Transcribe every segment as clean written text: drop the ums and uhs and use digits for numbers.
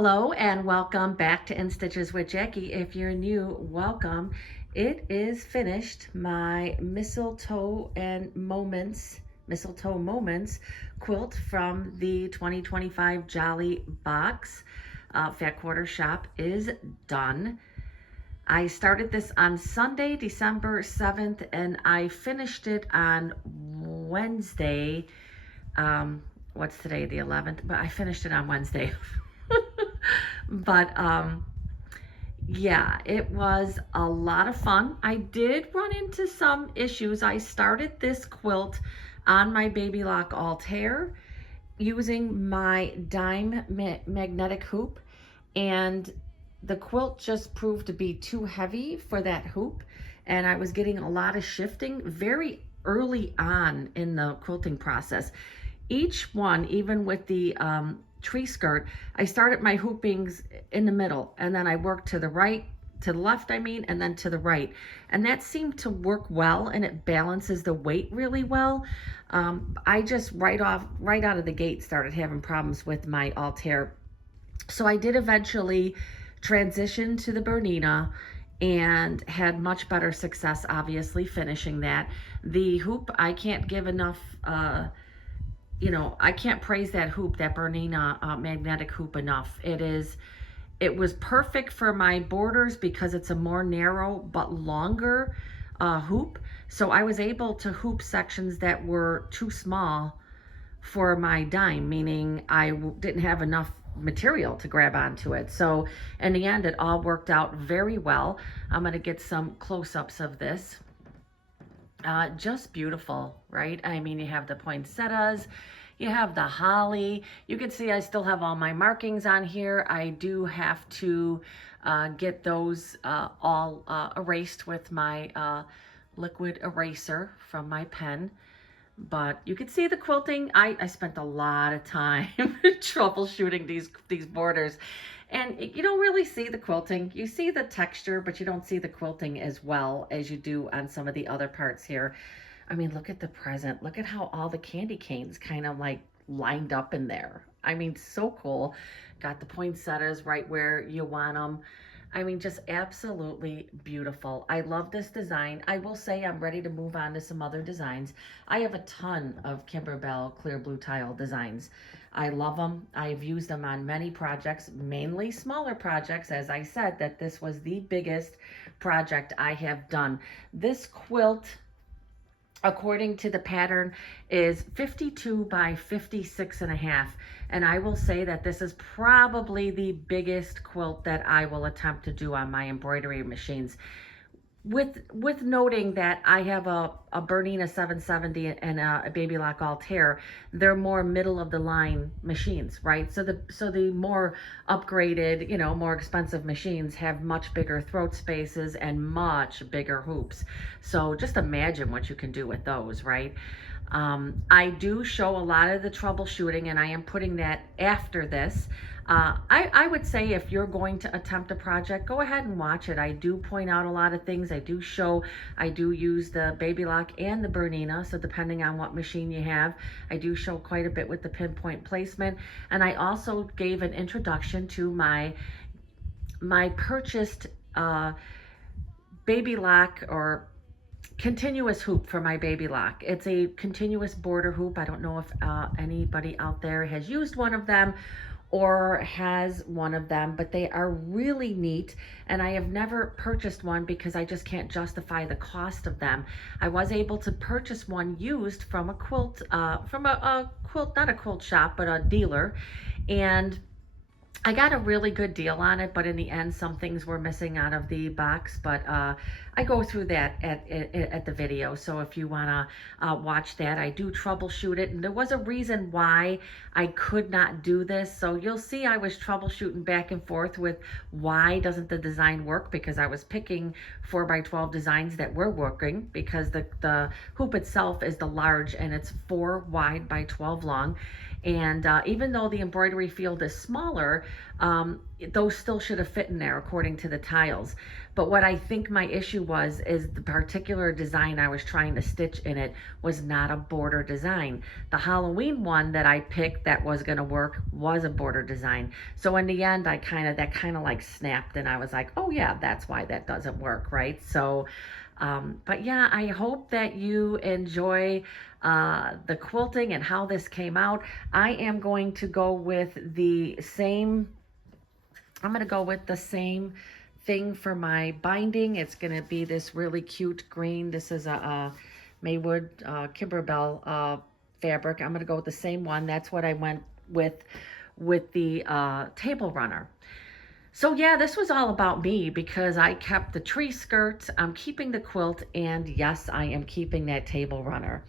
Hello and welcome back to In Stitches with Jackie. If you're new, welcome. It is finished, my Mistletoe Moments quilt from the 2025 Jolly Box. Fat Quarter Shop is done. I started this on Sunday, December 7th, and I finished it on Wednesday. What's today, the 11th? But I finished it on Wednesday. But yeah, it was a lot of fun. I did run into some issues. I started this quilt on my Baby Lock Altair using my dime magnetic hoop, and the quilt just proved to be too heavy for that hoop, and I was getting a lot of shifting very early on in the quilting process. Each one, even with the tree skirt, I started my hoopings in the middle, and then I worked to the right, to the left, and then to the right. And that seemed to work well, and it balances the weight really well. I just right out of the gate started having problems with my Altair. So I did eventually transition to the Bernina and had much better success, obviously, finishing that. The hoop, I can't give enough I can't praise that hoop, that Bernina magnetic hoop enough. It was perfect for my borders because it's a more narrow but longer hoop. So I was able to hoop sections that were too small for my dime, meaning I didn't have enough material to grab onto it. So in the end, it all worked out very well. I'm going to get some close-ups of this. Just beautiful, right? I mean, you have the poinsettias, you have the holly. You can see I still have all my markings on here. I do have to get those all erased with my liquid eraser from my pen. But you can see the quilting. I spent a lot of time troubleshooting these borders. And you don't really see the quilting. You see the texture, but you don't see the quilting as well as you do on some of the other parts here. I mean, look at the present. Look at how all the candy canes kind of like lined up in there. I mean, so cool. Got the poinsettias right where you want them. I mean, just absolutely beautiful. I love this design. I will say I'm ready to move on to some other designs. I have a ton of Kimberbell clear blue tile designs. I love them. I've used them on many projects, mainly smaller projects. As I said, that this was the biggest project I have done. This quilt, according to the pattern, is 52 by 56 and a half. And I will say that this is probably the biggest quilt that I will attempt to do on my embroidery machines. With noting that I have a Bernina 770 and a Baby Lock Altair. They're more middle of the line machines, right? So the more upgraded, more expensive machines have much bigger throat spaces and much bigger hoops. So just imagine what you can do with those, right? I do show a lot of the troubleshooting, and I am putting that after this. I would say if you're going to attempt a project, go ahead and watch it. I do point out a lot of things. I do use the Baby Lock and the Bernina, so depending on what machine you have, I do show quite a bit with the pinpoint placement. And I also gave an introduction to my purchased Baby Lock or continuous hoop for my Baby Lock. It's a continuous border hoop. I don't know if anybody out there has used one of them or has one of them, but they are really neat, and I have never purchased one because I just can't justify the cost of them. I was able to purchase one used from a quilt, from a quilt, not a quilt shop, but a dealer, and I got a really good deal on it, but in the end, some things were missing out of the box. But I go through that at the video. So if you want to watch that, I do troubleshoot it. And there was a reason why I could not do this. So you'll see I was troubleshooting back and forth with why doesn't the design work, because I was picking 4x12 designs that were working, because the hoop itself is the large and it's 4 wide by 12 long. And even though the embroidery field is smaller, those still should have fit in there according to the tiles. But what I think my issue was is the particular design I was trying to stitch in it was not a border design. The Halloween one that I picked that was going to work was a border design. So in the end, that kind of like snapped, and I was like, oh yeah, that's why that doesn't work, right? So but yeah, I hope that you enjoy the quilting and how this came out. I am going to go with the same, I'm going to go with the same thing for my binding. It's going to be this really cute green. This is a Maywood Kimberbell fabric. I'm going to go with the same one. That's what I went with the table runner. So yeah, this was all about me because I kept the tree skirts, I'm keeping the quilt, and yes, I am keeping that table runner.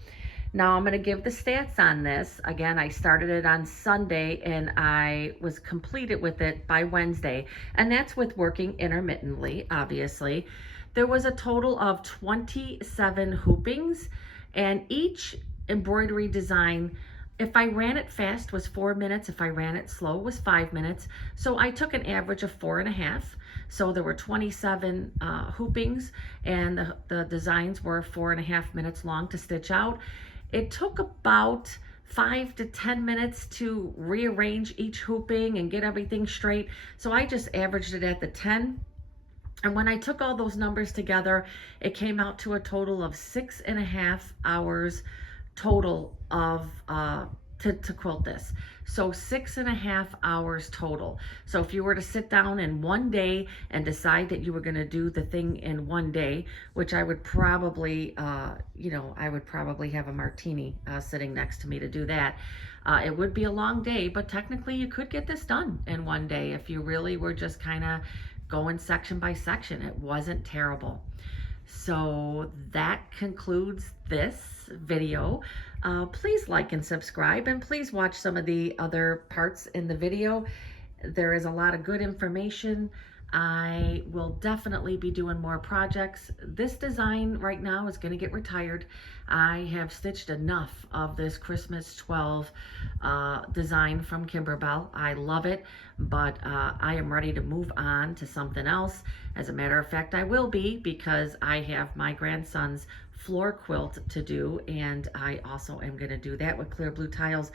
Now I'm going to give the stats on this. Again, I started it on Sunday and I was completed with it by Wednesday. And that's with working intermittently, obviously. There was a total of 27 hoopings, and each embroidery design, if I ran it fast, was 4 minutes. If I ran it slow, was 5 minutes. So I took an average of 4.5. So there were 27 hoopings, and the designs were 4.5 minutes long to stitch out. It took about 5 to 10 minutes to rearrange each hooping and get everything straight. So I just averaged it at the 10. And when I took all those numbers together, it came out to a total of 6.5 hours total of to quilt this. So 6.5 hours total. So if you were to sit down in one day and decide that you were going to do the thing in one day, which I would probably, I would probably have a martini sitting next to me to do that. It would be a long day, but technically you could get this done in one day if you really were just kind of going section by section. It wasn't terrible. So that concludes this video. Please like and subscribe, and please watch some of the other parts in the video. There is a lot of good information. I will definitely be doing more projects. This design right now is going to get retired. I have stitched enough of this Christmas 12 design from Kimberbell. I love it, but I am ready to move on to something else. As a matter of fact, I will be, because I have my grandson's floor quilt to do, and I also am going to do that with clear blue tiles.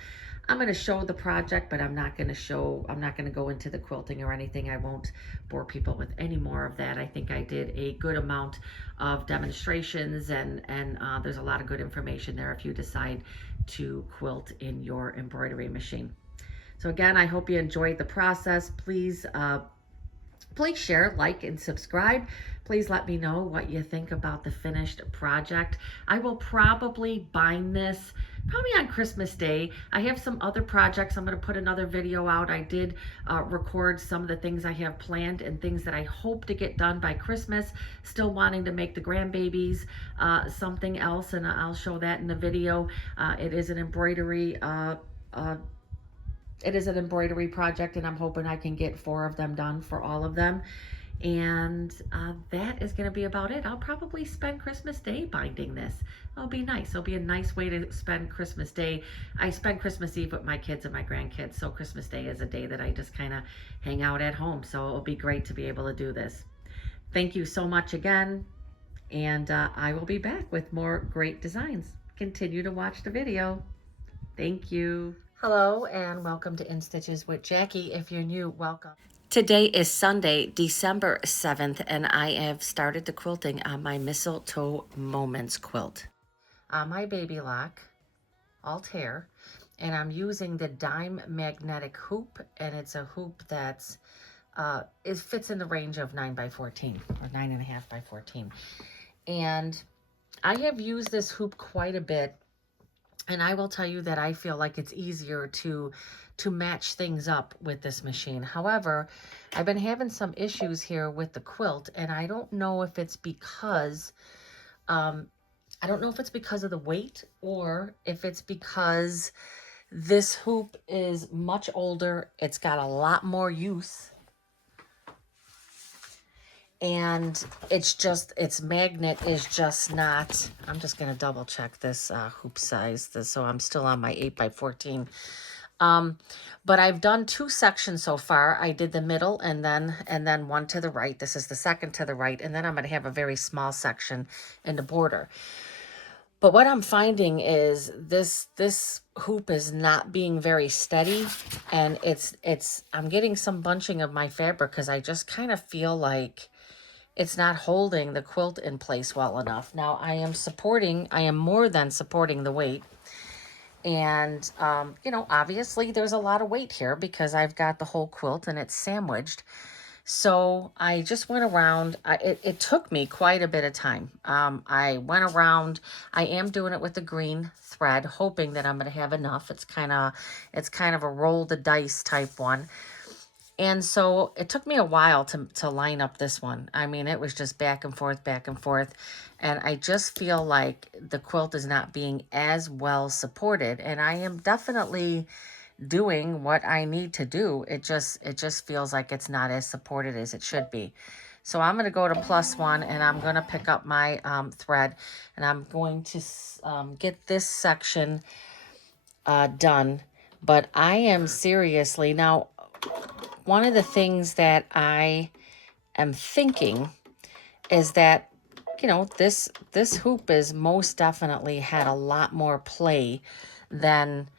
I'm going to show the project, but I'm not going to go into the quilting or anything. I won't bore people with any more of that. I think I did a good amount of demonstrations, and there's a lot of good information there if you decide to quilt in your embroidery machine. So again, I hope you enjoyed the process. Please share, like, and subscribe. Please let me know what you think about the finished project. I will probably bind this probably on Christmas Day. I have some other projects. I'm going to put another video out. I did record some of the things I have planned and things that I hope to get done by Christmas. Still wanting to make the grandbabies something else, and I'll show that in the video. It is an embroidery project, and I'm hoping I can get 4 of them done for all of them. And that is going to be about it. I'll probably spend Christmas Day binding this. It'll be nice. It'll be a nice way to spend Christmas Day. I spend Christmas Eve with my kids and my grandkids, so Christmas Day is a day that I just kind of hang out at home. So it'll be great to be able to do this. Thank you so much again, and I will be back with more great designs. Continue to watch the video. Thank you. Hello and welcome to In Stitches with Jackie. If you're new, welcome. Today is Sunday, December 7th, and I have started the quilting on my Mistletoe Moments quilt. On my baby lock, alt hair, and I'm using the dime magnetic hoop, and it's a hoop that's it fits in the range of 9 by 14 or 9.5 by 14. And I have used this hoop quite a bit, and I will tell you that I feel like it's easier to match things up with this machine. However, I've been having some issues here with the quilt, and I don't know if it's because of the weight, or if it's because this hoop is much older. It's got a lot more use, and its magnet is just not. I'm just going to double check this hoop size. So I'm still on my 8 by 14 But I've done 2 sections so far. I did the middle and then one to the right. This is the second to the right, and then I'm going to have a very small section in the border. But what I'm finding is this hoop is not being very steady, and I'm getting some bunching of my fabric because I just kind of feel like it's not holding the quilt in place well enough. Now I am more than supporting the weight. And, obviously there's a lot of weight here because I've got the whole quilt and it's sandwiched. So I just went around. It took me quite a bit of time. I went around. I am doing it with the green thread, hoping that I'm going to have enough. It's kind of a roll the dice type one. And so it took me a while to line up this one. I mean, it was just back and forth, back and forth. And I just feel like the quilt is not being as well supported. And I am definitely doing what I need to do. It just feels like it's not as supported as it should be. So I'm going to go to +1 and I'm going to pick up my thread. And I'm going to get this section done. But I am seriously now... One of the things that I am thinking is that, this hoop is most definitely had a lot more play than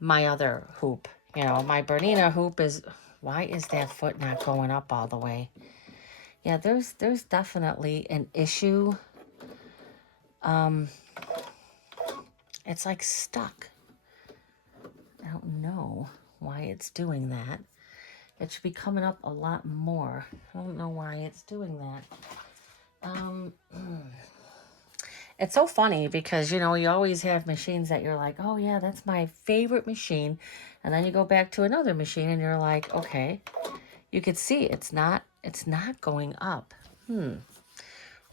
my other hoop. My Bernina hoop is, why is that foot not going up all the way? Yeah, there's definitely an issue. It's like stuck. I don't know why it's doing that. It should be coming up a lot more. I don't know why it's doing that. It's so funny because, you always have machines that you're like, oh yeah, that's my favorite machine. And then you go back to another machine and you're like, okay, you can see it's not going up.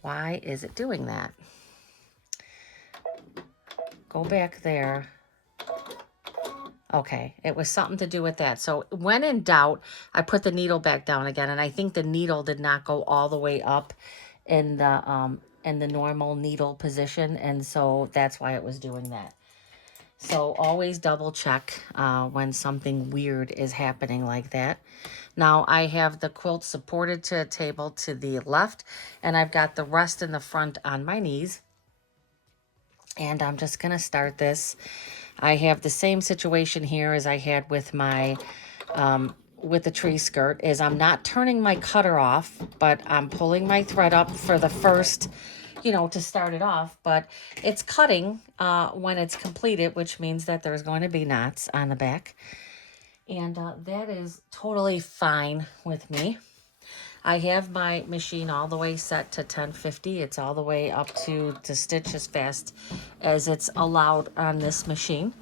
Why is it doing that? Go back there. Okay, it was something to do with that. So when in doubt, I put the needle back down again, and I think the needle did not go all the way up in the normal needle position, and so that's why it was doing that. So always double check when something weird is happening like that. Now I have the quilt supported to a table to the left, and I've got the rest in the front on my knees. And I'm just going to start this. I have the same situation here as I had with my, with the tree skirt, is I'm not turning my cutter off, but I'm pulling my thread up for the first, to start it off. But it's cutting when it's completed, which means that there's going to be knots on the back. And that is totally fine with me. I have my machine all the way set to 1050. It's all the way up to stitch as fast as it's allowed on this machine.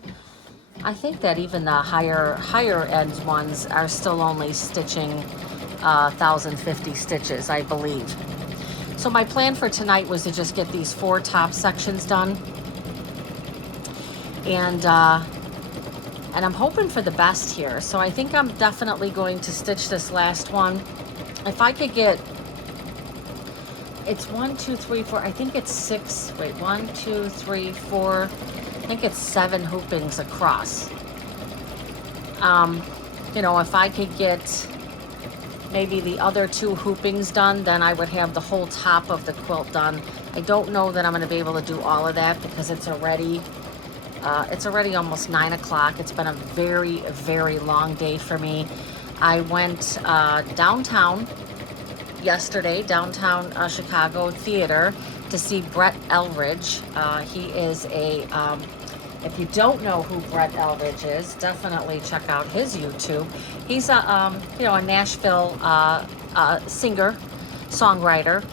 I think that even the higher end ones are still only stitching 1050 stitches, I believe. So my plan for tonight was to just get these 4 top sections done. And I'm hoping for the best here. So I think I'm definitely going to stitch this last one. If I could get, it's 1, 2, 3, 4, I think it's 6, wait, 1, 2, 3, 4, I think it's 7 hoopings across. If I could get maybe the other 2 hoopings done, then I would have the whole top of the quilt done. I don't know that I'm going to be able to do all of that because it's already almost 9 o'clock. It's been a very, very long day for me. I went downtown yesterday, downtown Chicago theater, to see Brett Eldridge. He is if you don't know who Brett Eldridge is, definitely check out his YouTube. He's a Nashville singer, songwriter,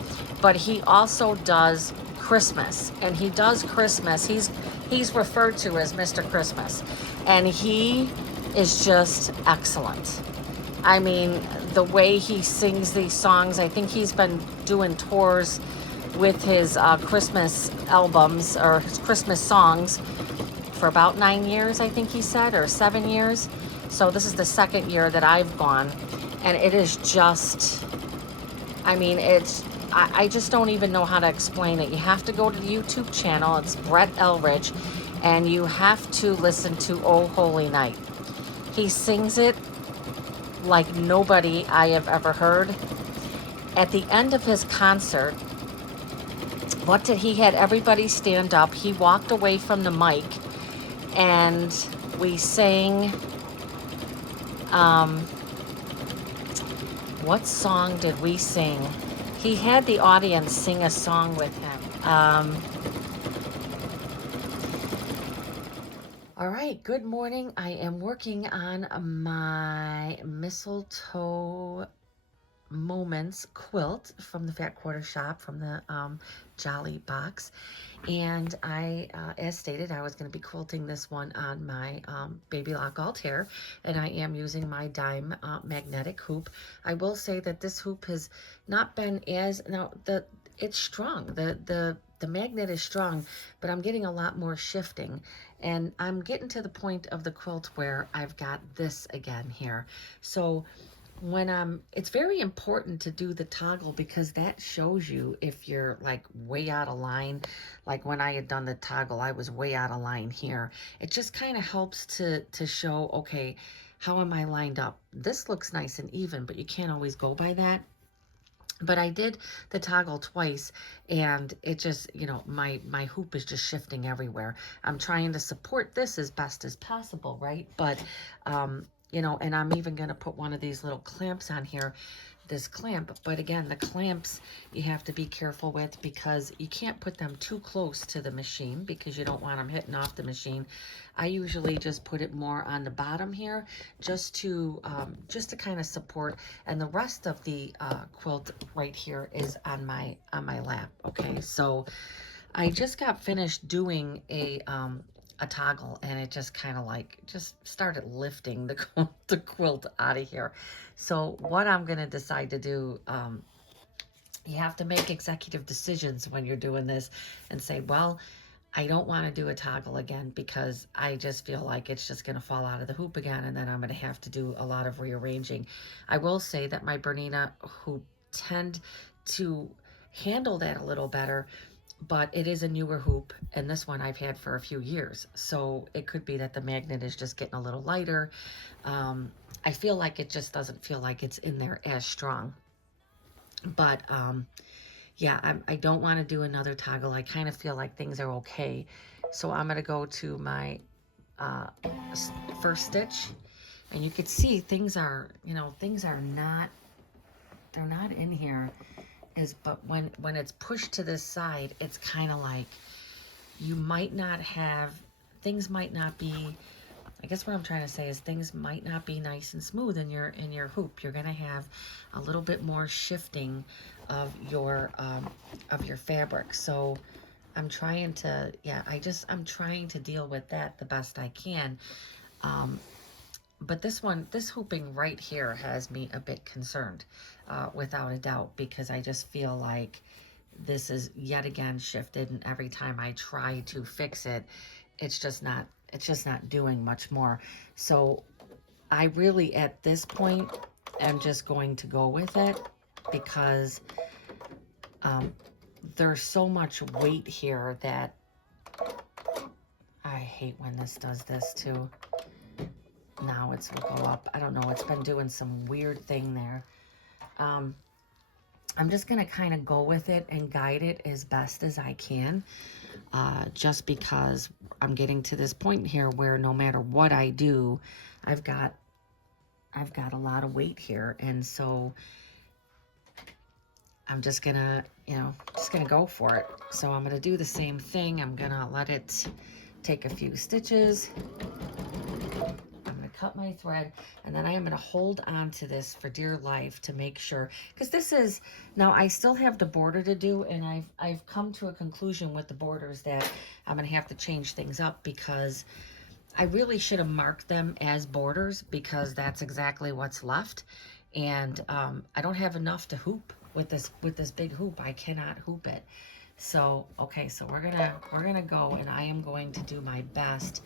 but he also does Christmas, and he does Christmas. He's referred to as Mr. Christmas, and he is just excellent. I mean, the way he sings these songs, I think he's been doing tours with his Christmas albums or his Christmas songs for about 9 years, I think he said, or 7 years. So this is the 2nd year that I've gone, and it is just, I mean, I just don't even know how to explain it. You have to go to the YouTube channel. It's Brett Eldridge, and you have to listen to Oh Holy Night. He sings it like nobody I have ever heard. At the end of his concert, he had everybody stand up. He walked away from the mic and we sang, what song did we sing? He had the audience sing a song with him. All right, good morning. I am working on my Mistletoe Moments quilt from the Fat Quarter Shop, from the Jolly box. And I, as stated, I was going to be quilting this one on my Baby Lock Altair, and I am using my dime magnetic hoop. I will say that this hoop has not been as, now it's strong. The magnet is strong, but I'm getting a lot more shifting, and I'm getting to the point of the quilt where I've got this again here. So when it's very important to do the toggle, because that shows you if you're like way out of line. Like when I had done the toggle, I was way out of line here. It just kind of helps to show, okay, how am I lined up? This looks nice and even, but you can't always go by that. But I did the toggle twice, and it just, you know, my hoop is just shifting everywhere. I'm trying to support this as best as possible, right? But you know, and I'm even going to put one of these little clamps on here, this clamp. But again, the clamps you have to be careful with, because you can't put them too close to the machine because you don't want them hitting off the machine. I usually just put it more on the bottom here, just to kind of support, and the rest of the quilt right here is on my lap. Okay, so I just got finished doing a toggle, and it just kind of like just started lifting the quilt out of here. So what I'm going to decide to do, you have to make executive decisions when you're doing this and say, well, I don't want to do a toggle again because I just feel like it's just going to fall out of the hoop again, and then I'm going to have to do a lot of rearranging. I will say that my Bernina hoop tend to handle that a little better, but it is a newer hoop, and this one I've had for a few years. So it could be that the magnet is just getting a little lighter. I feel like it just doesn't feel like it's in there as strong. But yeah, I don't want to do another toggle. I kind of feel like things are okay. So I'm going to go to my first stitch, and you can see things are, you know, things are not, they're not in here. But when it's pushed to this side, it's kind of like you might not have, things might not be, I guess what I'm trying to say is things might not be nice and smooth in your hoop. You're gonna have a little bit more shifting of your fabric. So I'm trying to, yeah, I'm trying to deal with that the best I can. But this hooping right here has me a bit concerned, without a doubt, because I just feel like this is yet again shifted, and every time I try to fix it, it's just not doing much more. So I really, at this point, am just going to go with it, because there's so much weight here that I hate when this does this too. Now it's will go up. I don't know. It's been doing some weird thing there. I'm just going to kind of go with it and guide it as best as I can, just because I'm getting to this point here where no matter what I do, I've got a lot of weight here. And so I'm just going to, you know, go for it. So I'm going to do the same thing. I'm going to let it take a few stitches. Cut my thread, and then I am going to hold on to this for dear life to make sure, because this is, now I still have the border to do, and I've come to a conclusion with the borders that I'm going to have to change things up, because I really should have marked them as borders, because that's exactly what's left, and I don't have enough to hoop with this big hoop. I cannot hoop it. So okay, so we're gonna go, and I am going to do my best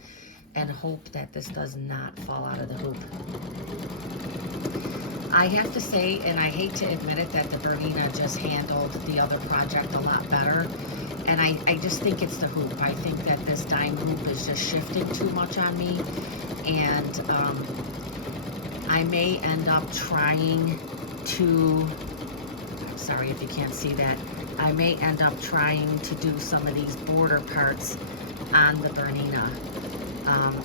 and hope that this does not fall out of the hoop. I have to say, and I hate to admit it, that the Bernina just handled the other project a lot better. And I just think it's the hoop. I think that this dime hoop is just shifting too much on me. And I may end up trying to, sorry if you can't see that, I may end up trying to do some of these border parts on the Bernina.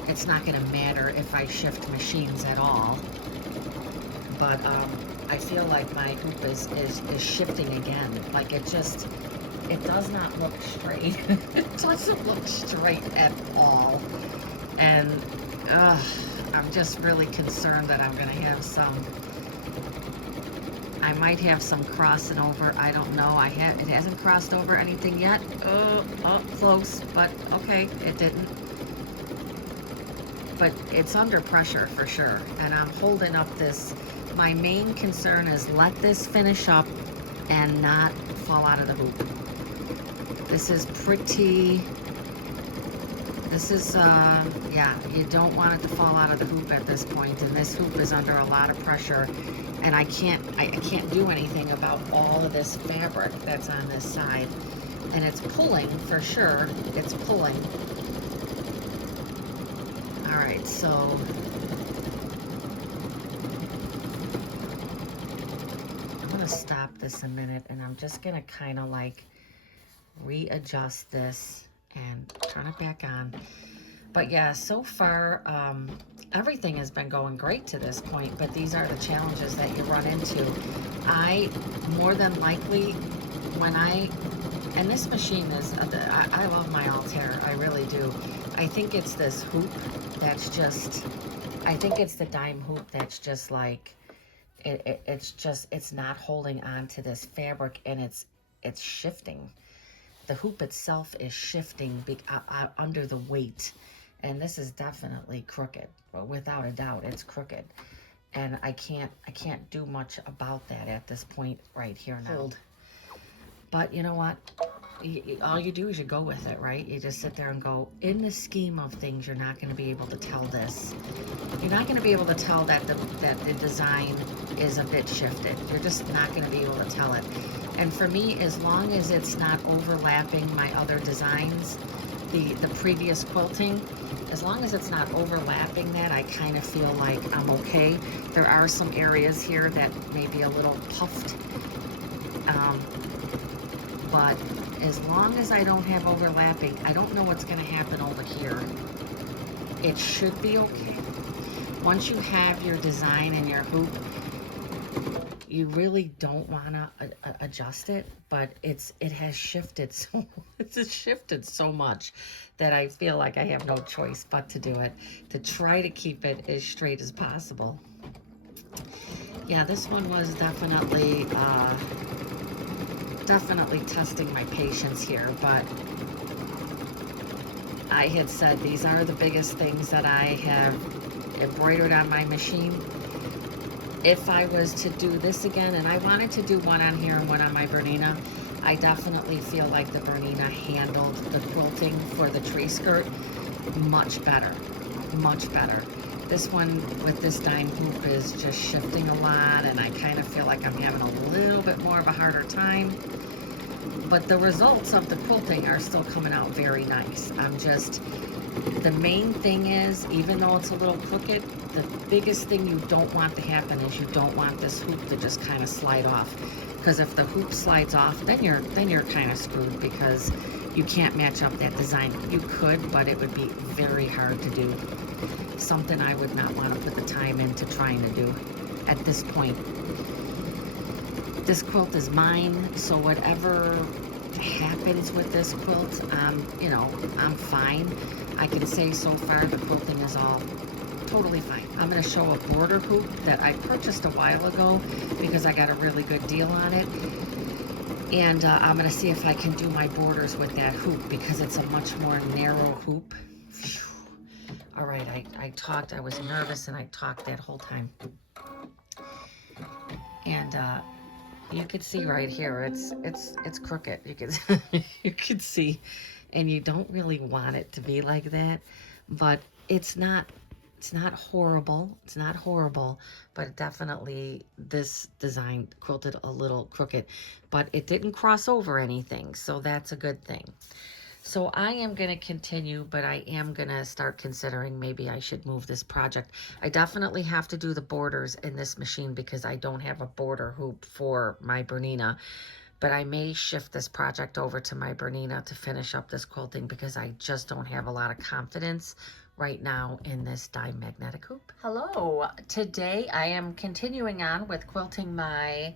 It's not going to matter if I shift machines at all, but I feel like my hoop is shifting again. Like it does not look straight. It doesn't look straight at all. And I'm just really concerned that I'm going to have I might have some crossing over. I don't know. It hasn't crossed over anything yet. Oh, close, but okay, it didn't. But it's under pressure for sure. And I'm holding up this. My main concern is let this finish up and not fall out of the hoop. This is yeah, you don't want it to fall out of the hoop at this point, and this hoop is under a lot of pressure, and I can't do anything about all of this fabric that's on this side, and it's pulling for sure. It's pulling. All right, so I'm gonna stop this a minute, and I'm just gonna kind of like readjust this and turn it back on. But yeah, so far everything has been going great to this point, but these are the challenges that you run into. I more than likely, and this machine is, I love my Altair, I really do. I think it's this hoop that's just, I think it's the dime hoop that's just like, it's not holding on to this fabric, and it's shifting. The hoop itself is shifting under the weight, and this is definitely crooked. But without a doubt, it's crooked, and I can't do much about that at this point right here now. But you know what? All you do is you go with it, right? You just sit there and go, in the scheme of things, you're not going to be able to tell this. You're not going to be able to tell that the design is a bit shifted. You're just not going to be able to tell it. And for me, as long as it's not overlapping my other designs, the previous quilting, as long as it's not overlapping that, I kind of feel like I'm okay. There are some areas here that may be a little puffed, but as long as I don't have overlapping, I don't know what's going to happen over here. It should be okay. Once you have your design and your hoop, you really don't want to adjust it, but it has shifted so it's shifted so much that I feel like I have no choice but to do it, to try to keep it as straight as possible. Yeah, this one was definitely testing my patience here, but I had said these are the biggest things that I have embroidered on my machine. If I was to do this again, and I wanted to do one on here and one on my Bernina, I definitely feel like the Bernina handled the quilting for the tree skirt much better, much better. This one with this dime hoop is just shifting a lot, and I kind of feel like I'm having a little bit more of a harder time. But the results of the quilting are still coming out very nice. The main thing is, even though it's a little crooked, the biggest thing you don't want to happen is you don't want this hoop to just kind of slide off. Because if the hoop slides off, then you're kind of screwed, because you can't match up that design. You could, but it would be very hard to do. Something I would not want to put the time into trying to do at this point. This quilt is mine, so whatever happens with this quilt, you know, I'm fine. I can say so far the quilting is all totally fine. I'm going to show a border hoop that I purchased a while ago because I got a really good deal on it. And I'm going to see if I can do my borders with that hoop, because it's a much more narrow hoop. Phew. All right, I was nervous and I talked that whole time. And you can see right here, it's crooked. You can you can see, and you don't really want it to be like that, but it's not horrible. It's not horrible, but definitely this design quilted a little crooked, but it didn't cross over anything, so that's a good thing. So I am going to continue, but I am going to start considering maybe I should move this project. I definitely have to do the borders in this machine because I don't have a border hoop for my Bernina. But I may shift this project over to my Bernina to finish up this quilting because I just don't have a lot of confidence right now in this dime magnetic hoop. Hello, today I am continuing on with quilting my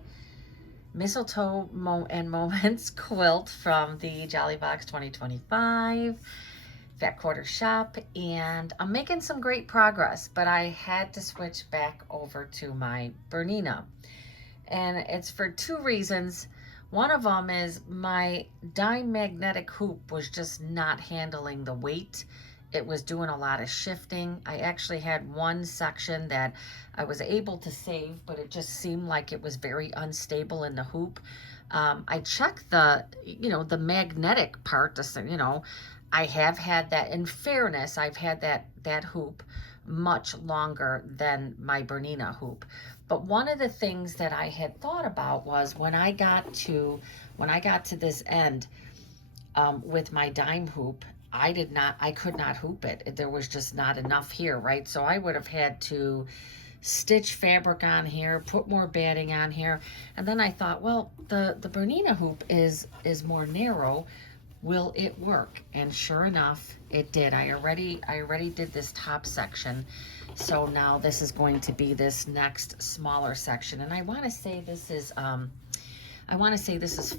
Mistletoe and Moments quilt from the Jolly Box 2025 Fat Quarter Shop, and I'm making some great progress, but I had to switch back over to my Bernina, and it's for two reasons. One of them is my dime magnetic hoop was just not handling the weight. It was doing a lot of shifting. I actually had one section that I was able to save, but it just seemed like it was very unstable in the hoop. I checked the magnetic part to, I have had that. In fairness, I've had that hoop much longer than my Bernina hoop. But one of the things that I had thought about was when I got to this end with my dime hoop, I could not hoop it. There was just not enough here, right? So I would have had to stitch fabric on here, put more batting on here. And then I thought, well, the Bernina hoop is more narrow. Will it work? And sure enough, it did. I already did this top section. So now this is going to be this next smaller section. And I want to say this is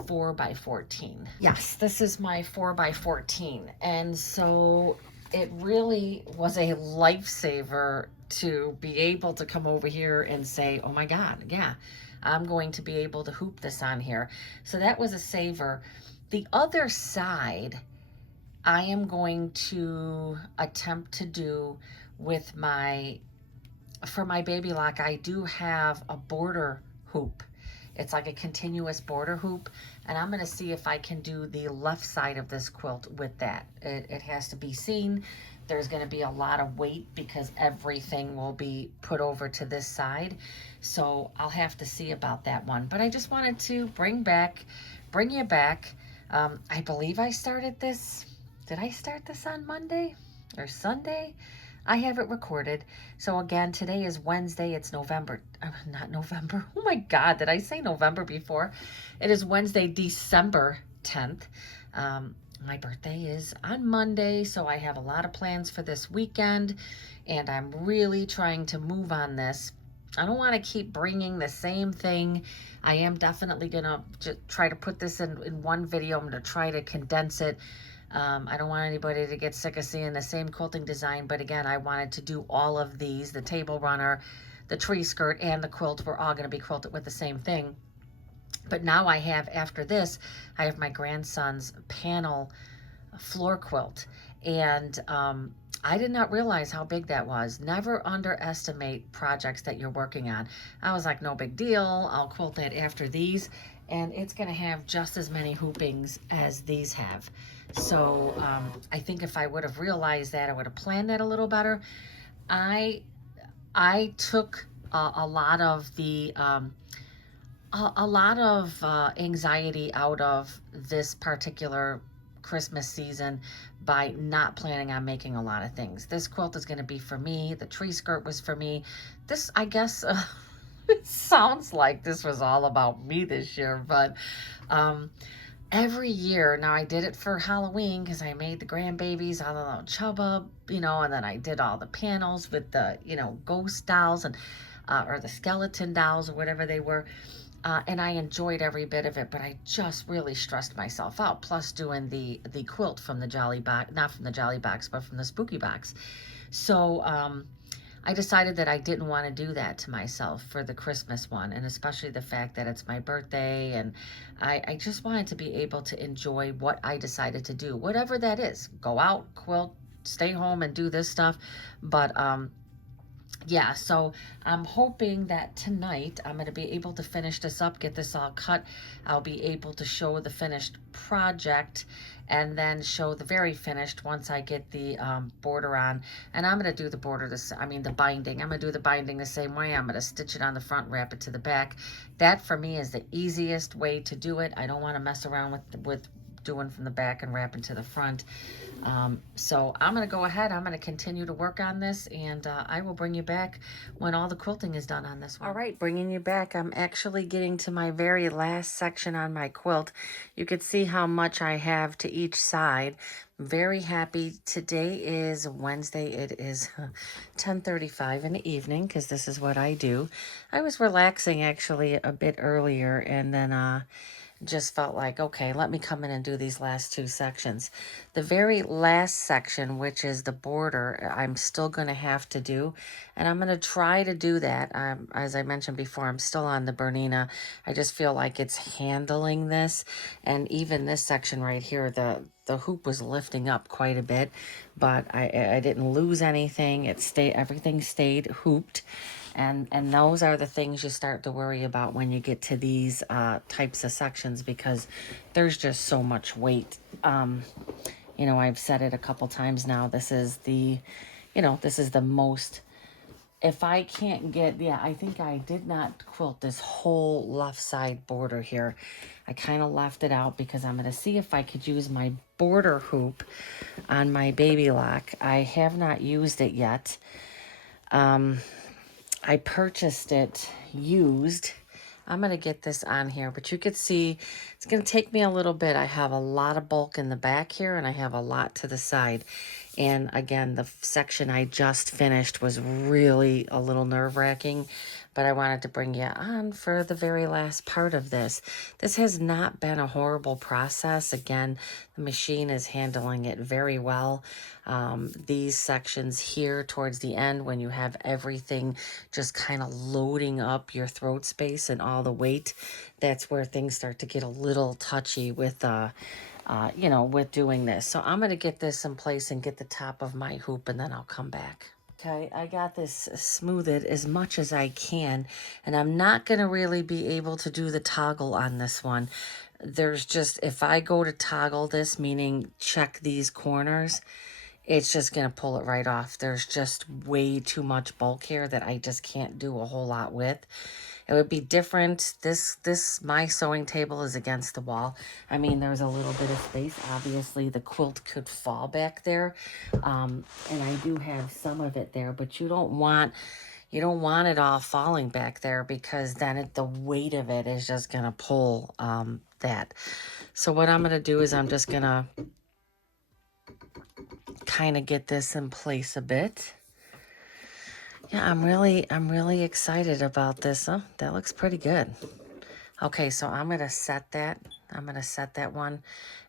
4 by 14. Yes, this is my 4 by 14. And so it really was a lifesaver to be able to come over here and say, oh my God, yeah, I'm going to be able to hoop this on here. So that was a saver. The other side, I am going to attempt to do with for my baby lock, I do have a border hoop. It's like a continuous border hoop, and I'm going to see if I can do the left side of this quilt with that. It has to be seen. There's going to be a lot of weight because everything will be put over to this side. So I'll have to see about that one. But I just wanted to bring you back. I believe I started this. Did I start this on Monday or Sunday? I have it recorded. So again, today is Wednesday. It's not November. Oh my God, did I say November before? It is Wednesday, December 10th. My birthday is on Monday, so I have a lot of plans for this weekend, and I'm really trying to move on this. I don't want to keep bringing the same thing. I am definitely going to try to put this in one video. I'm going to try to condense it. I don't want anybody to get sick of seeing the same quilting design, but again, I wanted to do all of these. The table runner, the tree skirt, and the quilt were all going to be quilted with the same thing. But now after this, I have my grandson's panel floor quilt. And I did not realize how big that was. Never underestimate projects that you're working on. I was like, no big deal. I'll quilt that after these. And it's going to have just as many hoopings as these have. So I think if I would have realized that, I would have planned that a little better. I took a lot of the anxiety out of this particular Christmas season by not planning on making a lot of things. This quilt is going to be for me. The tree skirt was for me. This, I guess, it sounds like this was all about me this year, but every year, now I did it for Halloween because I made the grandbabies all the little chubba, and then I did all the panels with the, ghost dolls and or the skeleton dolls or whatever they were. And I enjoyed every bit of it, but I just really stressed myself out. Plus doing the quilt from the Jolly Box, not from the Jolly Box, but from the Spooky Box. So I decided that I didn't want to do that to myself for the Christmas one, and especially the fact that it's my birthday, and I just wanted to be able to enjoy what I decided to do, whatever that is. Go out, quilt, stay home, and do this stuff. But yeah, so I'm hoping that tonight I'm going to be able to finish this up, get this all cut. I'll be able to show the finished project and then show the very finished once I get the border on. And I'm going to do the border, the binding. I'm going to do the binding the same way. I'm going to stitch it on the front, wrap it to the back. That for me is the easiest way to do it. I don't want to mess around with doing from the back and wrapping to the front. So I'm going to go ahead. I'm going to continue to work on this, and I will bring you back when all the quilting is done on this one. All right, bringing you back. I'm actually getting to my very last section on my quilt. You can see how much I have to each side. I'm very happy. Today is Wednesday. It is 10:35 in the evening because this is what I do. I was relaxing actually a bit earlier, and then just felt like, okay, let me come in and do these last two sections. The very last section, which is the border, I'm still going to have to do, and I'm going to try to do that. As I mentioned before, I'm still on the Bernina. I just feel like it's handling this, and even this section right here, the hoop was lifting up quite a bit, but I didn't lose anything. Everything stayed hooped. And those are the things you start to worry about when you get to these types of sections, because there's just so much weight. You know, I've said it a couple times now. This is the most. If I can't get, yeah, I think I did not quilt this whole left side border here. I kind of left it out because I'm going to see if I could use my border hoop on my baby lock. I have not used it yet. I purchased it used. I'm going to get this on here, but you could see it's going to take me a little bit. I have a lot of bulk in the back here, and I have a lot to the side. And again, the section I just finished was really a little nerve-wracking, but I wanted to bring you on for the very last part of this. This has not been a horrible process. Again, the machine is handling it very well. These sections here towards the end, when you have everything just kind of loading up your throat space and all the weight, that's where things start to get a little touchy with you know, with doing this. So I'm going to get this in place and get the top of my hoop, and then I'll come back. Okay, I got this smoothed as much as I can, and I'm not going to really be able to do the toggle on this one. There's just, if I go to toggle this, meaning check these corners, it's just going to pull it right off. There's just way too much bulk here that I just can't do a whole lot with. It would be different. My sewing table is against the wall. I mean, there's a little bit of space. Obviously, the quilt could fall back there. And I do have some of it there, but you don't want it all falling back there, because then the weight of it is just going to pull that. So what I'm going to do is I'm just going to kind of get this in place a bit. Yeah, I'm really excited about this. Oh, that looks pretty good. Okay, so I'm going to set that. I'm going to set that one.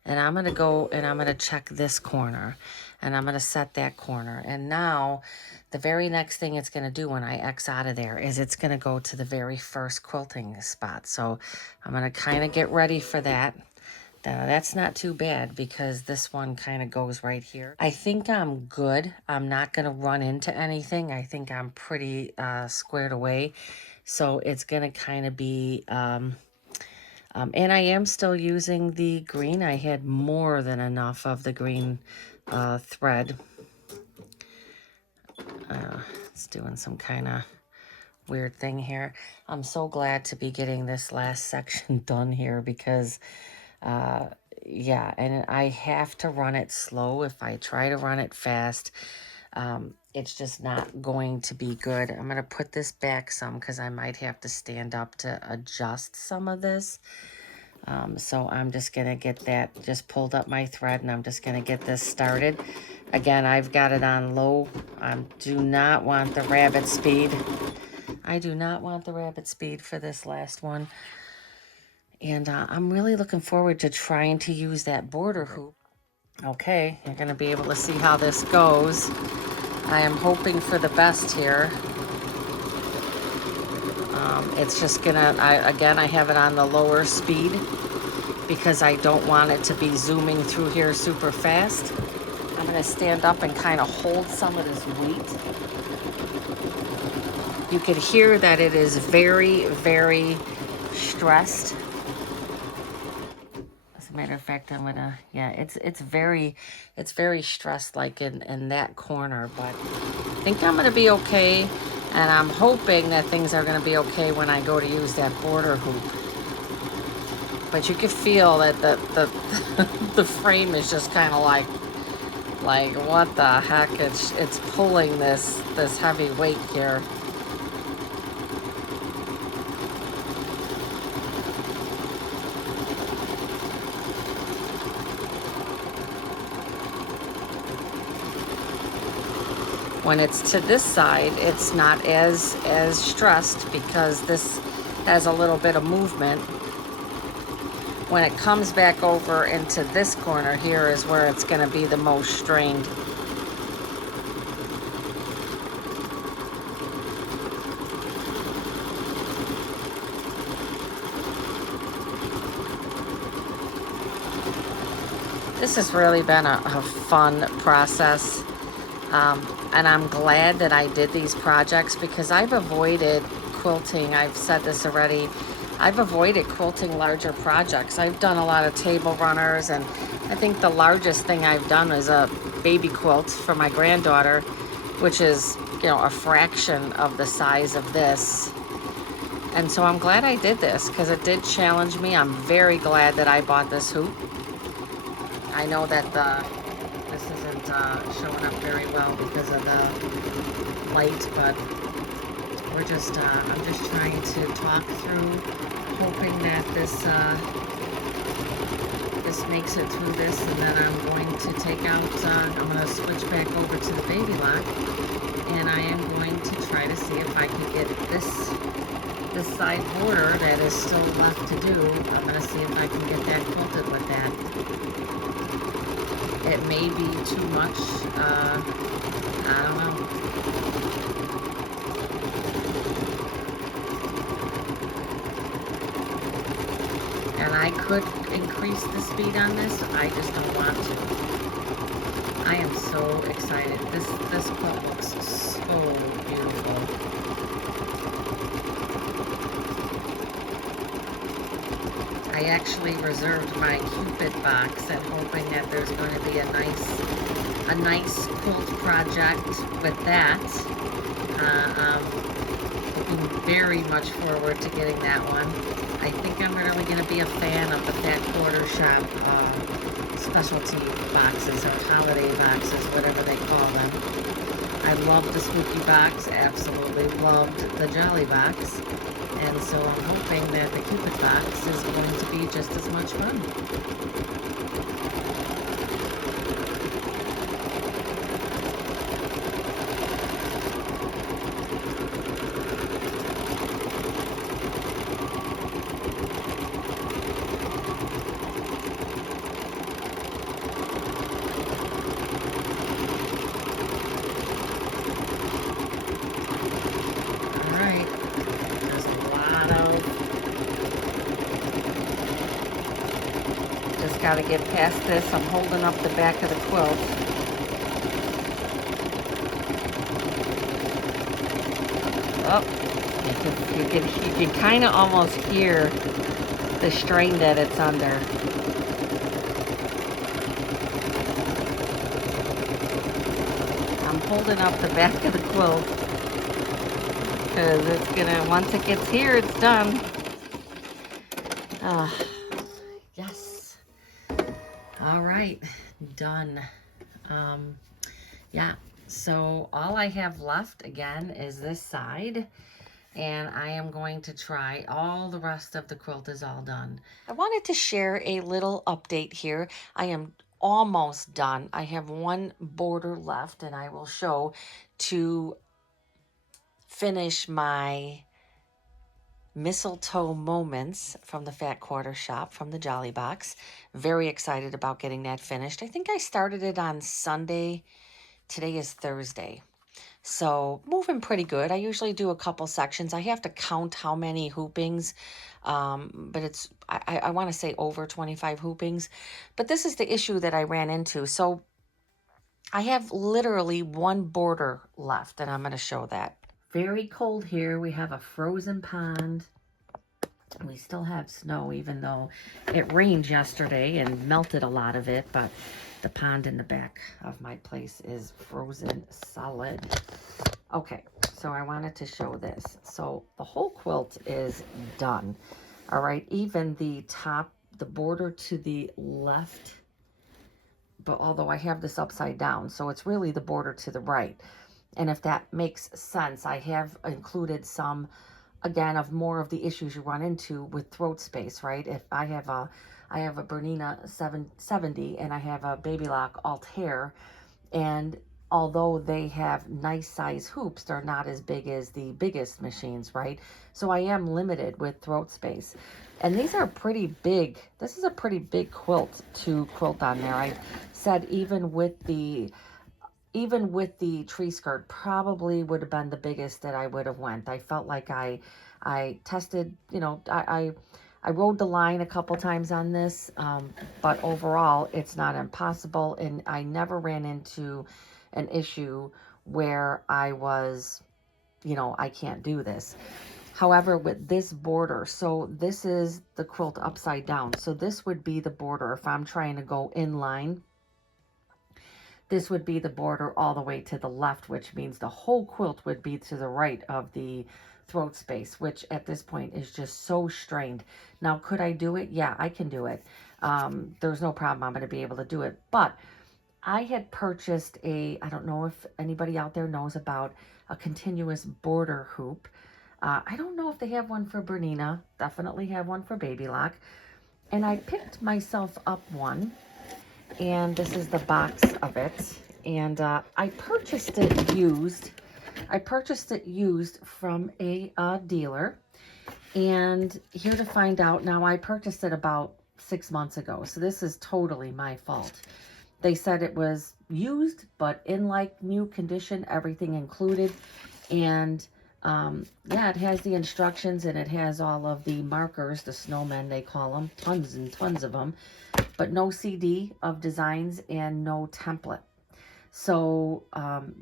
And I'm going to go and I'm going to check this corner. And I'm going to set that corner. And now, the very next thing it's going to do when I X out of there is it's going to go to the very first quilting spot. So I'm going to kind of get ready for that. That's not too bad, because this one kind of goes right here. I think I'm good. I'm not going to run into anything. I think I'm pretty squared away. So it's going to kind of be, and I am still using the green. I had more than enough of the green thread. It's doing some kind of weird thing here. I'm so glad to be getting this last section done here, because yeah, and I have to run it slow. If I try to run it fast, it's just not going to be good. I'm going to put this back some, because I might have to stand up to adjust some of this. So I'm just going to get that, just pulled up my thread, and I'm just going to get this started. Again, I've got it on low. I do not want the rabbit speed. I do not want the rabbit speed for this last one. And I'm really looking forward to trying to use that border hoop. Okay, you're going to be able to see how this goes. I am hoping for the best here. It's just going to, again, I have it on the lower speed, because I don't want it to be zooming through here super fast. I'm going to stand up and kind of hold some of this weight. You could hear that it is very, very stressed. As a matter of fact, I'm gonna, yeah, it's very stressed, like in that corner, but I think I'm gonna be okay, and I'm hoping that things are gonna be okay when I go to use that border hoop. but you can feel that the the frame is just kind of like what the heck? It's pulling this heavy weight here. When it's to this side, it's not as stressed because this has a little bit of movement. When it comes back over into this corner here is where it's going to be the most strained. This has really been a fun process. And I'm glad that I did these projects because I've avoided quilting. I've said this already. I've avoided quilting larger projects. I've done a lot of table runners, and I think the largest thing I've done is a baby quilt for my granddaughter, which is, you know, a fraction of the size of this. And so I'm glad I did this because it did challenge me. I'm very glad that I bought this hoop. I know that this isn't showing up very well because of the light, but we're just, I'm just trying to talk through, hoping that this makes it through this, and then I'm going to take out, I'm going to switch back over to the baby lock, and I am going to try to see if I can get this side border that is still left to do. I'm going to see if I can get that quilted with that. It may be too much, I don't know. And I could increase the speed on this, I just don't want to. I am so excited. This quilt looks so beautiful. I actually reserved my Cupid box and hoping that there's going to be a nice quilt project with that. Looking very much forward to getting that one. I think I'm really going to be a fan of the Fat Quarter Shop specialty boxes or holiday boxes, whatever they call them. I love the Spooky box, absolutely loved the Jolly box, and so I'm hoping that the Cupid box is going to be just as much fun. Got to get past this. I'm holding up the back of the quilt. Oh, you can kind of almost hear the strain that it's under. I'm holding up the back of the quilt because it's gonna, once it gets here, it's done. Yes. All right, done. Yeah, so all I have left again is this side, and I am going to try. All the rest of the quilt is all done. I wanted to share a little update here. I am almost done. I have one border left, and I will show to finish my Mistletoe Moments from the Fat Quarter Shop from the Jolly Box. Very excited about getting that finished. I think I started it on Sunday. Today is Thursday. So moving pretty good. I usually do a couple sections. I have to count how many hoopings, but it's, I want to say over 25 hoopings. But this is the issue that I ran into. So I have literally one border left, and I'm going to show that. Very cold here. We have a frozen pond. We still have snow, even though it rained yesterday and melted a lot of it, but the pond in the back of my place is frozen solid. Okay, so I wanted to show this. So the whole quilt is done. All right, even the top, the border to the left, but although I have this upside down, so it's really the border to the right. And if that makes sense, I have included some, again, of more of the issues you run into with throat space, right? If I have a Bernina 770 and I have a Baby Lock Altair, and although they have nice size hoops, they're not as big as the biggest machines, right? So I am limited with throat space. And these are pretty big. This is a pretty big quilt to quilt on there. I said even with the tree skirt, probably would have been the biggest that I would have went. I felt like I tested, you know, I rode the line a couple times on this, but overall it's not impossible, and I never ran into an issue where I was, you know, I can't do this. However, with this border, so this is the quilt upside down. So this would be the border if I'm trying to go in line. This would be the border all the way to the left, which means the whole quilt would be to the right of the throat space, which at this point is just so strained. Now, could I do it? Yeah, I can do it. There's no problem. I'm going to be able to do it. But I had purchased I don't know if anybody out there knows about a continuous border hoop. I don't know if they have one for Bernina. Definitely have one for Baby Lock. And I picked myself up one. And this is the box of it. And I purchased it used. I purchased it used from a dealer. And here to find out, now I purchased it about 6 months ago. So this is totally my fault. They said it was used, but in like new condition, everything included. And yeah, it has the instructions and it has all of the markers, the snowmen they call them, tons and tons of them, but no CD of designs and no template. So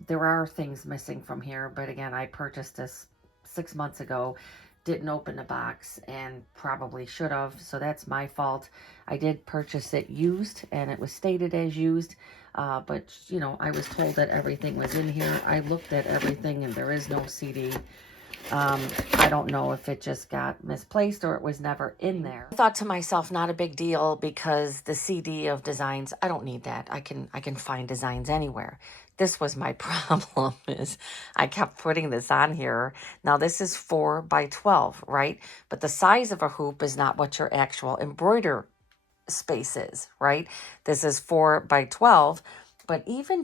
there are things missing from here, but again, I purchased this 6 months ago, didn't open the box, and probably should have, so that's my fault. I did purchase it used, and it was stated as used, but, you know, I was told that everything was in here. I looked at everything, and there is no CD. I don't know if it just got misplaced or it was never in there. I thought to myself, not a big deal, because the CD of designs, I don't need that. I can find designs anywhere. This was my problem, is I kept putting this on here. Now this is 4 by 12, right? But the size of a hoop is not what your actual embroider space is, right? This is 4 by 12, but even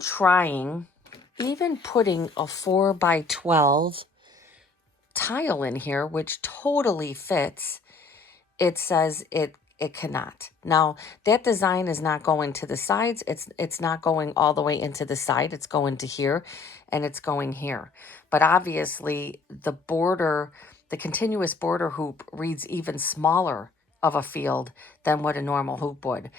putting a 4 by 12 tile in here, which totally fits, it says it cannot. Now that design is not going to the sides. It's not going all the way into the side. It's going to here and it's going here. But obviously the border, the continuous border hoop reads even smaller of a field than what a normal hoop would.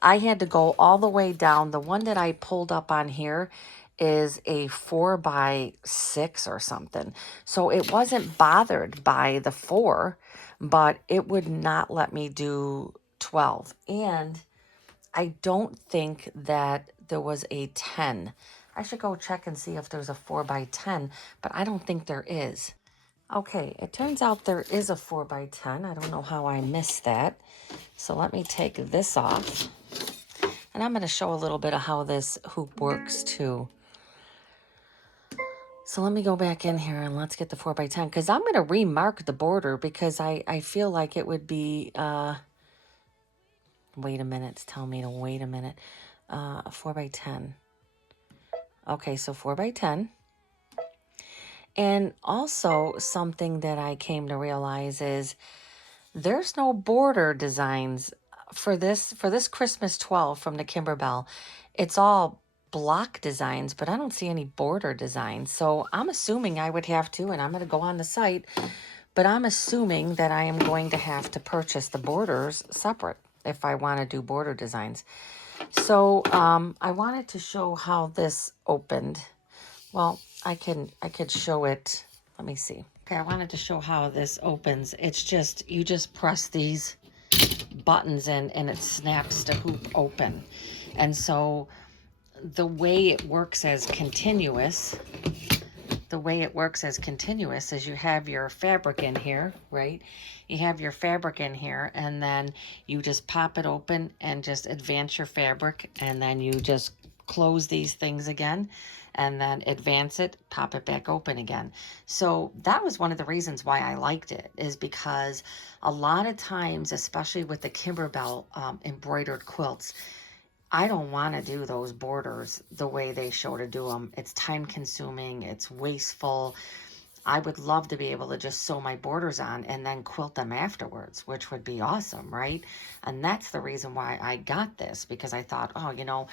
I had to go all the way down. The one that I pulled up on here is a 4 by 6 or something. So it wasn't bothered by the 4, but it would not let me do 12. And I don't think that there was a 10. I should go check and see if there's a 4 by 10, but I don't think there is. Okay, it turns out there is a 4 by 10. I don't know how I missed that. So let me take this off. And I'm going to show a little bit of how this hoop works too. So let me go back in here and let's get the 4 by 10, because I'm going to remark the border, because I feel like it would be, wait a minute, it's telling me to wait a minute, 4 by 10. Okay, so 4 by 10. And also something that I came to realize is there's no border designs for this Christmas 12 from the Kimberbell. It's all block designs, but I don't see any border designs. So I'm assuming I would have to, and I'm going to go on the site, but I'm assuming that I am going to have to purchase the borders separate if I want to do border designs. So I wanted to show how this opened. Well, I could show it. Let me see. Okay, I wanted to show how this opens. It's just, you just press these buttons in and it snaps the hoop open. And so the way it works as continuous, the way it works as continuous is you have your fabric in here, right? You have your fabric in here, and then you just pop it open and just advance your fabric, and then you just close these things again, and then advance it, pop it back open again. So that was one of the reasons why I liked it, is because a lot of times, especially with the Kimberbell embroidered quilts, I don't want to do those borders the way they show to do them. It's time consuming, it's wasteful. I would love to be able to just sew my borders on and then quilt them afterwards, which would be awesome, right? And that's the reason why I got this, because I thought, oh, you know,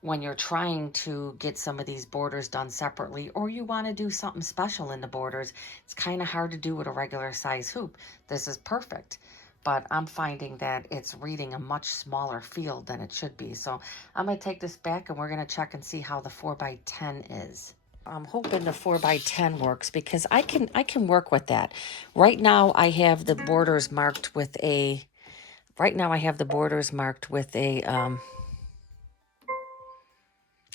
when you're trying to get some of these borders done separately, or you want to do something special in the borders, it's kind of hard to do with a regular size hoop. This is perfect. But I'm finding that it's reading a much smaller field than it should be. So I'm going to take this back and we're going to check and see how the 4x10 is. I'm hoping the 4x10 works, because I can work with that. Right now I have the borders marked with a,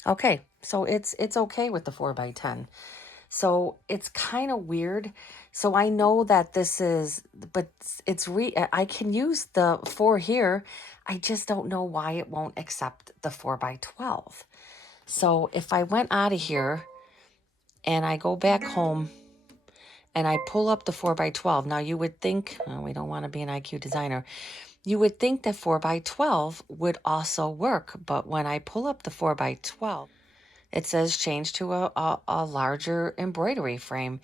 okay, so it's okay with the 4x10. So it's kind of weird. So I know that this is, but I can use the 4 here. I just don't know why it won't accept the 4x12. So if I went out of here and I go back home and I pull up the 4x12, now you would think, oh, we don't want to be an IQ designer. You would think that 4x12 would also work, but when I pull up the 4x12, it says change to a larger embroidery frame.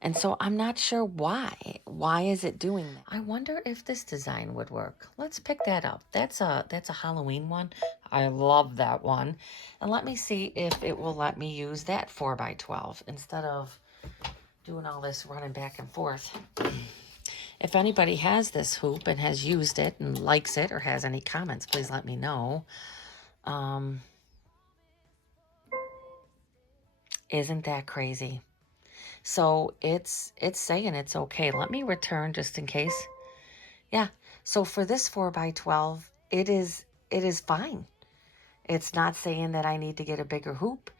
And so I'm not sure why. Why is it doing that? I wonder if this design would work. Let's pick that up. That's a Halloween one. I love that one. And let me see if it will let me use that 4x12 instead of doing all this running back and forth. If anybody has this hoop and has used it and likes it or has any comments, please let me know. Isn't that crazy? So it's saying it's okay. Let me return just in case. Yeah. So for this 4x12, it is fine. It's not saying that I need to get a bigger hoop.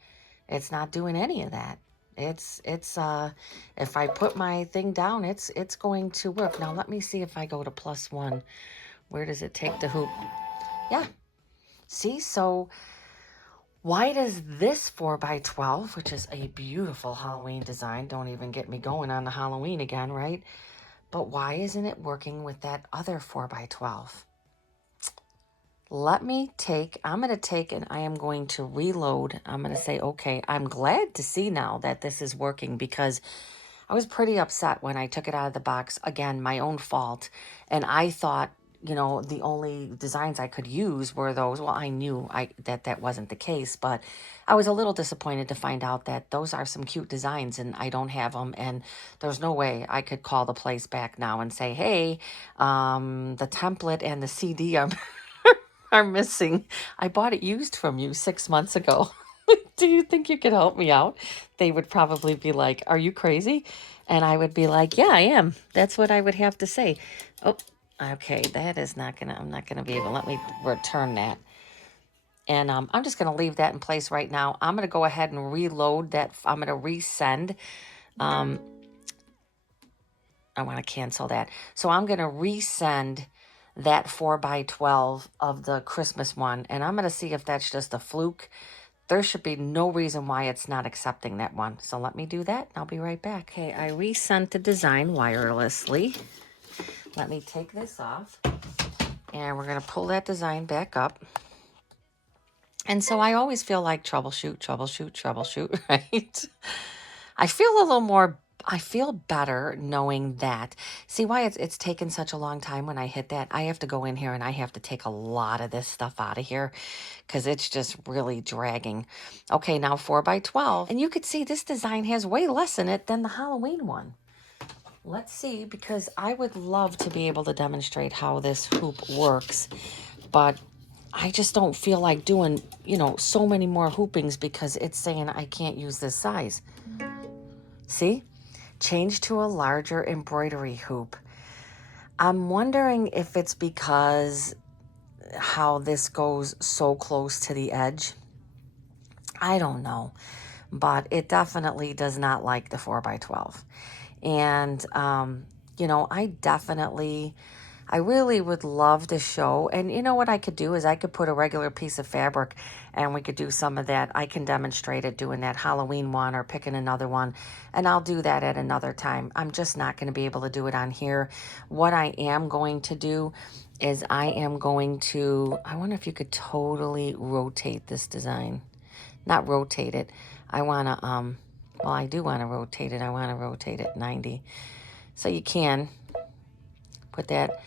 It's not doing any of that. It's if I put my thing down, it's going to work. Now let me see if I go to +1. Where does it take the hoop? Yeah. See, so why does this 4x12, which is a beautiful Halloween design, don't even get me going on the Halloween again, right? But why isn't it working with that other 4x12? I'm going to take and I am going to reload. I'm going to say, okay, I'm glad to see now that this is working, because I was pretty upset when I took it out of the box. Again, my own fault. And I thought, you know, the only designs I could use were those. Well, I knew that wasn't the case, but I was a little disappointed to find out that those are some cute designs and I don't have them. And there's no way I could call the place back now and say, hey, the template and the CD are missing. I bought it used from you 6 months ago. Do you think you could help me out? They would probably be like, are you crazy? And I would be like, yeah, I am. That's what I would have to say. Oh, okay, that is not gonna, I'm not gonna be able, let me return that. And I'm just gonna leave that in place right now. I'm gonna go ahead and reload that. I'm gonna resend. I wanna cancel that. So I'm gonna resend that 4x12 of the Christmas one. And I'm gonna see if that's just a fluke. There should be no reason why it's not accepting that one. So let me do that. I'll be right back. Okay, I resent the design wirelessly. Let me take this off. And we're going to pull that design back up. And so I always feel like troubleshoot, right? I feel better knowing that. See why it's taken such a long time when I hit that? I have to go in here and I have to take a lot of this stuff out of here because it's just really dragging. Okay, now 4x12. And you could see this design has way less in it than the Halloween one. Let's see, because I would love to be able to demonstrate how this hoop works, but I just don't feel like doing, you know, so many more hoopings because it's saying I can't use this size. See? Change to a larger embroidery hoop. I'm wondering if it's because how this goes so close to the edge. I don't know. but it definitely does not like the 4x12. And, you know, I really would love to show. And you know what I could do is I could put a regular piece of fabric and we could do some of that. I can demonstrate it doing that Halloween one or picking another one. And I'll do that at another time. I'm just not going to be able to do it on here. What I am going to do is I wonder if you could totally rotate this design. Not rotate it. I want to, well, I do want to rotate it. I want to rotate it 90. So you can put that,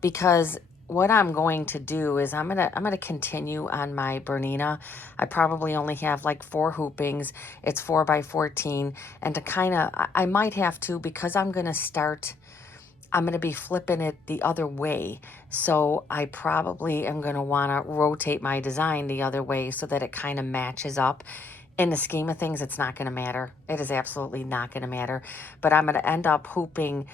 because what I'm going to do is I'm gonna continue on my Bernina. I probably only have like 4 hoopings. It's 4x14, and to kind of, I might have to, because I'm gonna be flipping it the other way. So I probably am gonna wanna rotate my design the other way so that it kind of matches up. In the scheme of things, it's not gonna matter. It is absolutely not gonna matter. But I'm gonna end up hooping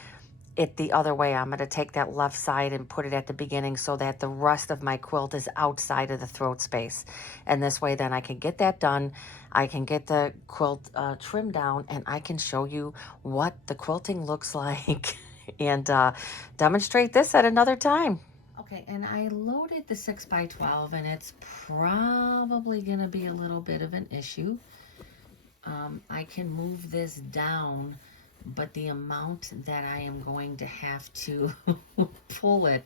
it the other way. I'm going to take that left side and put it at the beginning so that the rest of my quilt is outside of the throat space. And this way then I can get that done. I can get the quilt trimmed down, and I can show you what the quilting looks like and demonstrate this at another time. Okay, and I loaded the 6x12, and it's probably going to be a little bit of an issue. I can move this down, but the amount that I am going to have to pull it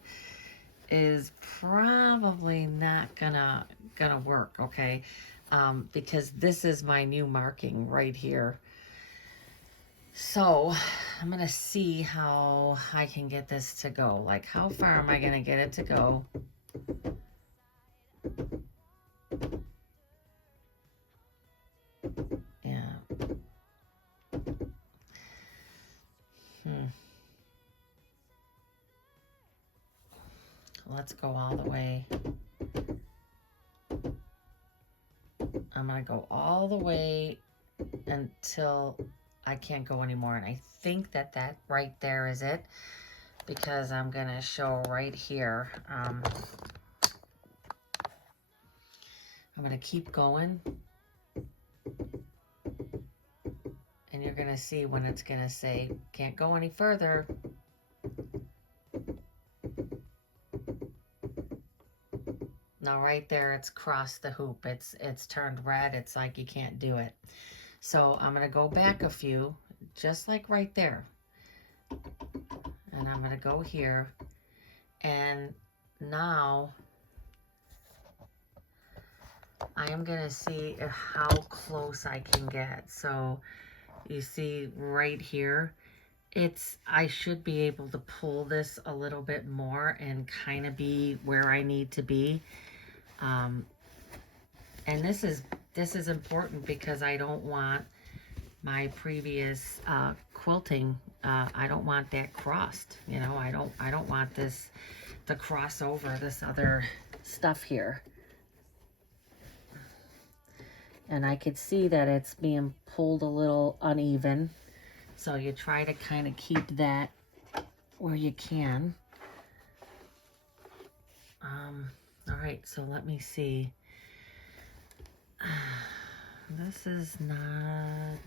is probably not gonna work, okay? Because this is my new marking right here. So I'm gonna see how I can get this to go. Like, how far am I gonna get it to go? Yeah. Let's go all the way. I'm going to go all the way until I can't go anymore. And I think that right there is it, because I'm going to show right here. I'm going to keep going. And you're going to see when it's going to say, can't go any further. Now right there, it's crossed the hoop. It's turned red. It's like you can't do it. So I'm going to go back a few, just like right there. And I'm going to go here. And now I am going to see how close I can get. So you see right here, I should be able to pull this a little bit more and kind of be where I need to be. And this is important because I don't want my previous quilting. I don't want that crossed. You know, I don't want this to cross over this other stuff here. And I could see that it's being pulled a little uneven. So you try to kind of keep that where you can. All right, so let me see. This is not...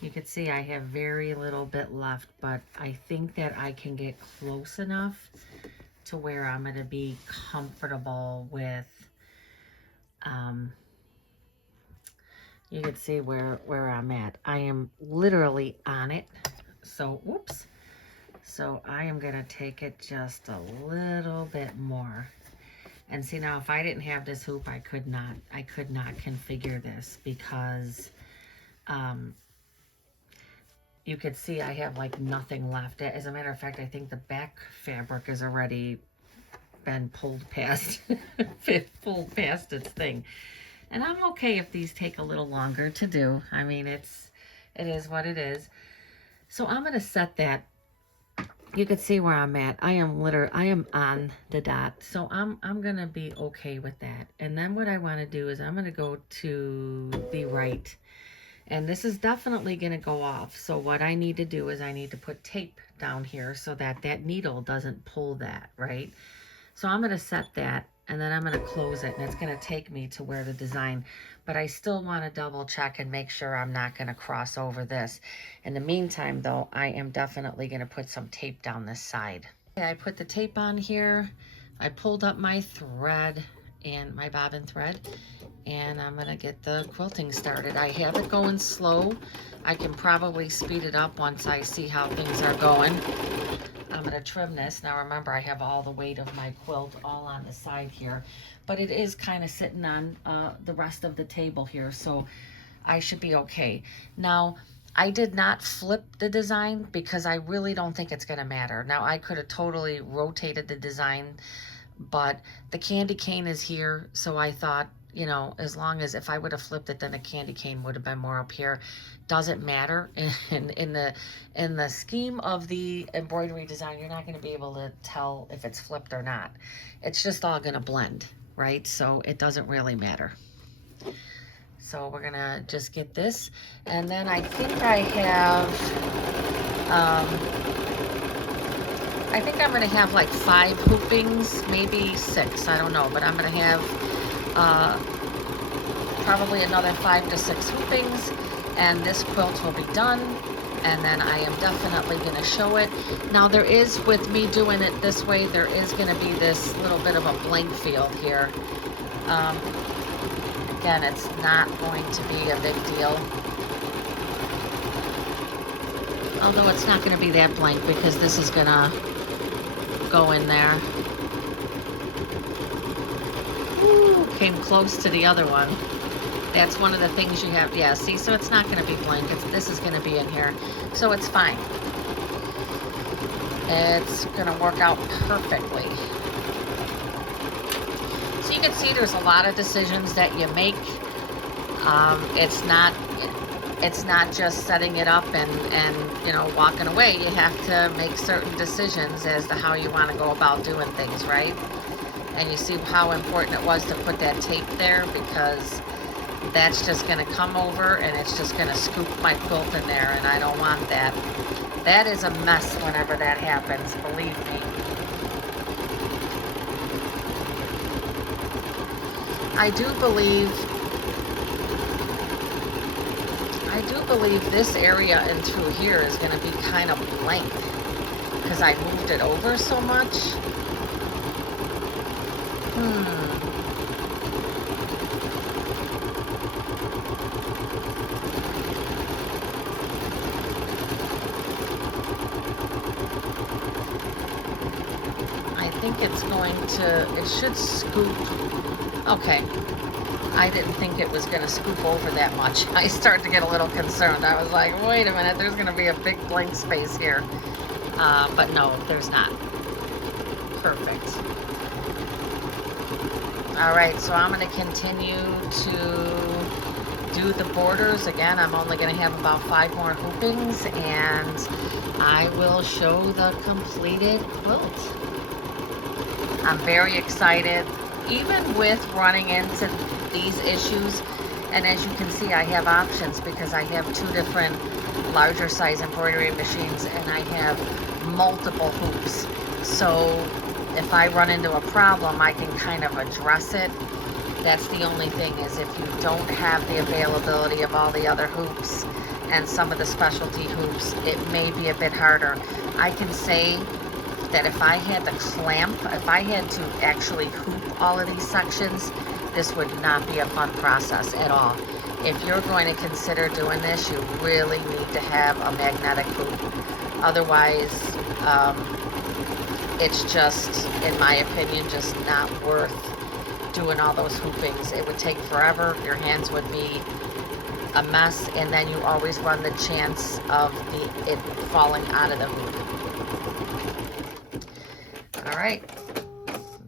You can see I have very little bit left, but I think that I can get close enough to where I'm going to be comfortable with... you can see where I'm at. I am literally on it. So, whoops. So I am going to take it just a little bit more. And see, now if I didn't have this hoop, I could not configure this, because you could see I have like nothing left. As a matter of fact, I think the back fabric has already been pulled past pulled past its thing. And I'm okay if these take a little longer to do. I mean, it is what it is. So I'm going to set that. You can see where I'm at. I am on the dot. So I'm going to be okay with that. And then what I want to do is I'm going to go to the right. And this is definitely going to go off. So what I need to do is I need to put tape down here so that that needle doesn't pull that, right? So I'm going to set that. and then I'm going to close it, and it's going to take me to where the design, but I still want to double check and make sure I'm not going to cross over this. In the meantime, though, I am definitely going to put some tape down this side. Okay, I put the tape on here. I pulled up my thread and my bobbin thread, and I'm going to get the quilting started. I have it going slow. I can probably speed it up once I see how things are going. I'm going to trim this. Now remember, I have all the weight of my quilt all on the side here, but it is kind of sitting on the rest of the table here, so I should be okay. Now, I did not flip the design because I really don't think it's going to matter. Now, I could have totally rotated the design, but the candy cane is here, so I thought, you know, as long as if I would have flipped it, then the candy cane would have been more up here. Doesn't matter. In the scheme of the embroidery design, you're not going to be able to tell if it's flipped or not. It's just all going to blend, right? So it doesn't really matter. So we're going to just get this. And then I think I I'm going to have like 5 hoopings, maybe 6, I don't know, but I'm going to have probably another 5 to 6 hoopings, and this quilt will be done, and then I am definitely going to show it. Now there is, with me doing it this way, there is going to be this little bit of a blank field here. Again, it's not going to be a big deal. Although it's not going to be that blank because this is going to go in there. Ooh, came close to the other one. That's one of the things you have. Yeah, see, so it's not going to be blank. This is going to be in here. So it's fine. It's going to work out perfectly. So you can see there's a lot of decisions that you make. It's not just setting it up and you know, walking away. You have to make certain decisions as to how you want to go about doing things, right? And you see how important it was to put that tape there, because that's just going to come over and it's just going to scoop my quilt in there, and I don't want that. That is a mess whenever that happens, believe me. I do believe this area and through here is going to be kind of blank because I moved it over so much. I think it's going to, it should scoop. Okay. I didn't think it was going to scoop over that much. I started to get a little concerned. I was like, wait a minute, there's going to be a big blank space here. But no, there's not. Perfect. All right, so I'm going to continue to do the borders. Again, I'm only going to have about 5 more hoopings, and I will show the completed quilt. I'm very excited, even with running into these issues. And as you can see, I have options because I have 2 different larger size embroidery machines, and I have multiple hoops. So if I run into a problem, I can kind of address it. That's the only thing, is if you don't have the availability of all the other hoops and some of the specialty hoops, it may be a bit harder. I can say that if I had to clamp, if I had to actually hoop all of these sections, this would not be a fun process at all. If you're going to consider doing this, you really need to have a magnetic hoop. Otherwise, it's just, in my opinion, just not worth doing all those hoopings. It would take forever. Your hands would be a mess, and then you always run the chance of it falling out of the hoop. All right,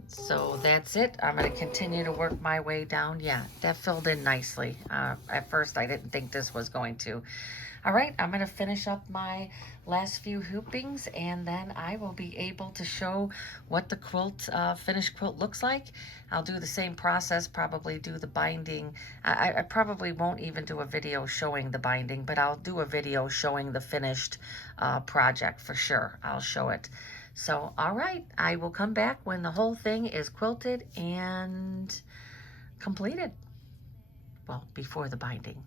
so that's it. I'm going to continue to work my way down. Yeah, that filled in nicely. At first, I didn't think this was going to. All right, I'm going to finish up my last few hoopings, and then I will be able to show what the quilt, finished quilt looks like. I'll do the same process, probably do the binding. I probably won't even do a video showing the binding, but I'll do a video showing the finished project for sure. I'll show it. So, all right, I will come back when the whole thing is quilted and completed. Well, before the binding.